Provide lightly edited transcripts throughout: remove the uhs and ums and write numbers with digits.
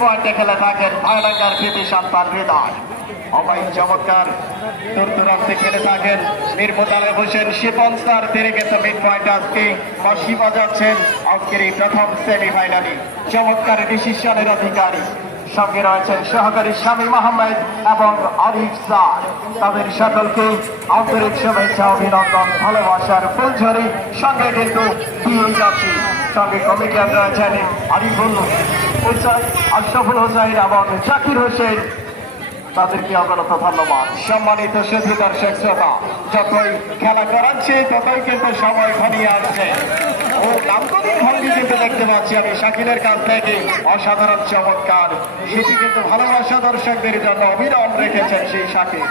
পয়েন্টে খেলে থাকেন ভাইলাঙ্গার কৃতি সন্তান হৃদয়। অবাই চমৎকার দূরদূরান্তে খেলে থাকেন মীর মোতালেব হোসেন শিপন স্যার, তিনি কিন্তু মিড পয়েন্ট আজকে বাঁশি বাজাচ্ছেন আজকের এই প্রথম সেমিফাইনালে। চমৎকার ডিসিশনের অধিকারী সঙ্গে রয়েছেন সহকারী শামীম আহমেদ এবং আরিফ স্যার। তাদের সকলকে আন্তরিক শুভেচ্ছা, অভিনন্দন, ভালোবাসার ফুলঝড়ি সঙ্গে কিন্তু দিয়ে যাচ্ছি। সঙ্গে কমিটিয়ান রয়েছেন আরিফুল হোসেন, আশরাফুল হোসেন এবং জাকির হোসেন। তাদেরকে অগণিত ধন্যবাদ। সম্মানিত সুধী দর্শক শ্রোতা, যতই খেলা করাচ্ছে ততই কিন্তু সময় ঘনিয়ে আসছে ও নামকরণ ভঙ্গি কিন্তু দেখতে পাচ্ছি আমি শাকিলের কাছ থেকে অসাধারণ চমৎকার, সেটি কিন্তু ভালোবাসা দর্শকদের জন্য অবিরাম রেখেছেন সেই শাকিল।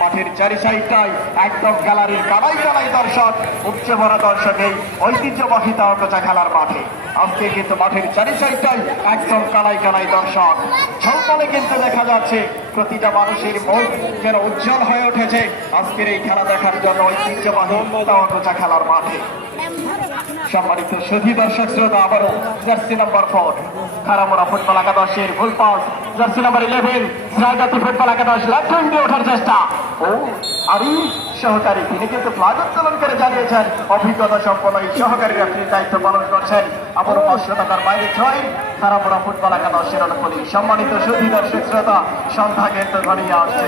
মাঠের চারি সাইডটাই একদম গ্যালারির কানাই কানাই দর্শক, উচ্চ বড় দর্শক এই ঐতিহ্যবাহী তারকাচা খেলার মাঠে। আজকে কিন্তু মাঠের চারি সাইডটাই একদম কানাই কানাই দর্শক। ঝলমলে কিন্তু দেখা যাচ্ছে প্রতিটা মানুষের মুখ যেন উজ্জ্বল হয়ে উঠেছে আজকের এই খেলা দেখার জন্য ঐতিহ্যবাহী তারকাচা খেলার মাঠে। সম্মানিত সুধী দর্শক শ্রোতা, আবারও জার্সি নাম্বার 4 খারামোড়া ফুটবল একাদশের ফুল পাস, জার্সি নাম্বার 11 রায়গতি ফুটবল একাদশ লেফট উইং দিয়ে ওঠার চেষ্টা। ও আরি সহকারী, তিনি কিন্তু ফ্ল্যাগ উত্তোলন করে জানিয়েছেন অভিজ্ঞতা সম্পন্ন এই সহকারী রেফারির দায়িত্ব পালন করছেন। আবারও 500 টাকার বাইরে ছয় খারামোড়া ফুটবল একাদশের অনুকূলে। সম্মানিত সুধী দর্শক শ্রোতা, সন্ধ্যা কিন্তু ঘনিয়ে আসছে।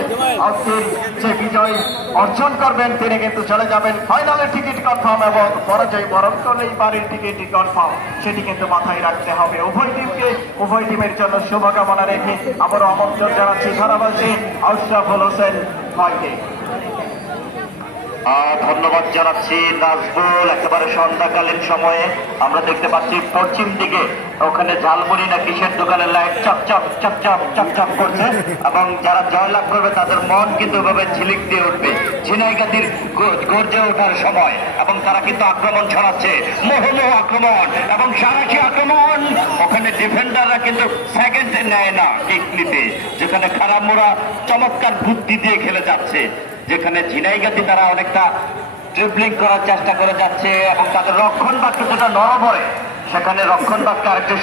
আজকের যে বিজয় অর্জন করবেন তিনি কিন্তু চলে যাবেন ফাইনালে, টিকিট কনফার্ম, এবং পরাজয় বরণ করলেই বাড়ির টিকিটই কনফার্ম, সেটি কিন্তু মাথায় রাখতে হবে। উভয় টিমকে, উভয় টিমের জন্য শুভকামনা রেখে আবারও আমন্ত্রণ জানাচ্ছি ধারাবাসী আশরাফুল হোসেন ভাইকে। ধন্যবাদ জানাচ্ছি নাজবুল। একেবারে সন্ধ্যাকালীন সময়ে আমরা দেখতে পাচ্ছি পশ্চিম দিকে ওখানে ঝালমুড়ি না কিসের দোকানের লাইট চকচক চকচক চকচক করছে, এবং যারা জয়লাভ করবে তাদের মন কিন্তু এভাবে ঝিলিক দিয়ে উঠবে ঝিনাইগাতির গর্জে ওঠার সময়, এবং তারা কিন্তু আক্রমণ ছড়াচ্ছে, মোহমোহ আক্রমণ এবং সারাশি আক্রমণ। ওখানে ডিফেন্ডাররা কিন্তু সেকেন্ড নেয় না কিক নিতে, যেখানে খারামোড়া চমৎকার বুদ্ধি দিয়ে খেলে যাচ্ছে, যেখানে ঝিনাইগাতি তারা অনেকটা ড্রিবলিং করার চেষ্টা করে যাচ্ছে, এবং তাদের রক্ষণ বাক্য যেটা নরবরে, সেখানে রক্ষণ বাক্য আরেকটা